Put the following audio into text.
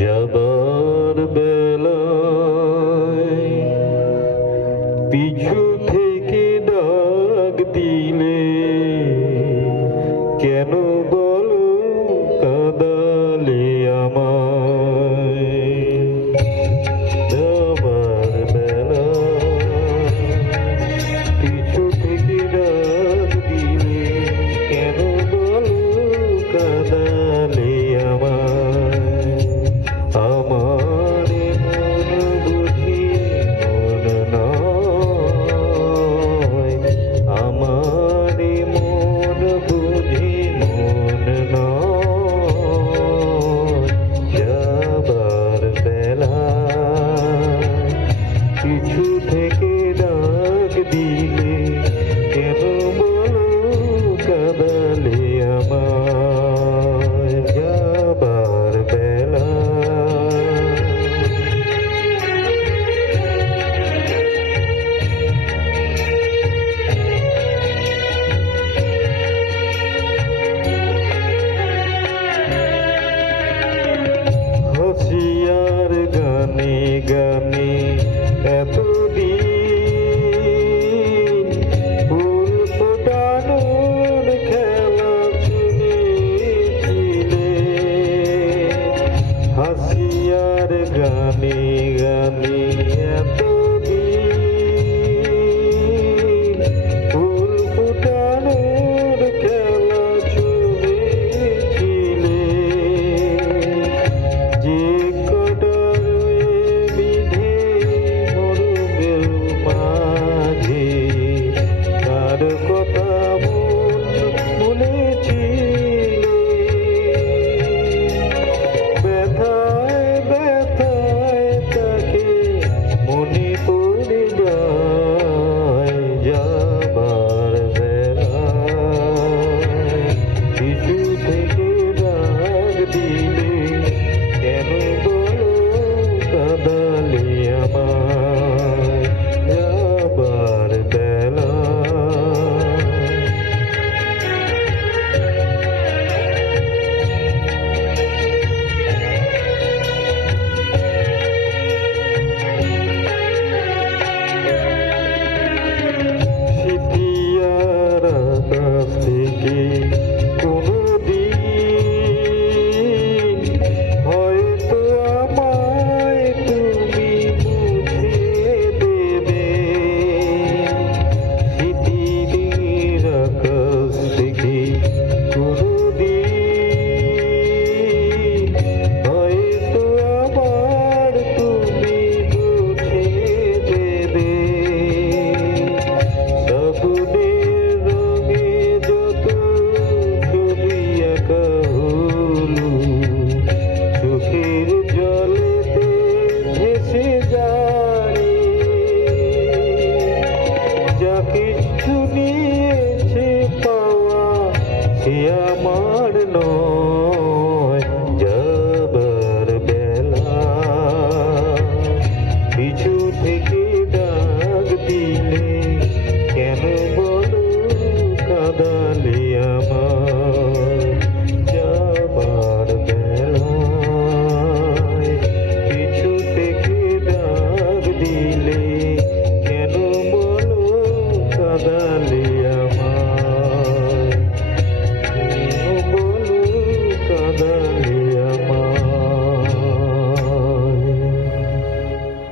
যাবার বেলায় পিছু থেকে ডাক দিলে কেন বলো কাঁদালে আমায়। যাবার বেলায় পিছু থেকে ডাক দিলে কেন বলো কাঁদালে আমায়। আমার মন বুঝি মন নয়, আমার মন বুঝি মন নয়। যাবার বেলায় পিছু থেকে ডাক দিলে কেন বলো কাঁদালে আমায়। যাবার হসিয়ার গানে গানে এতদিন ফুল ফোটানোর খেলা শুনেছিলে। হাসিয়ার গানে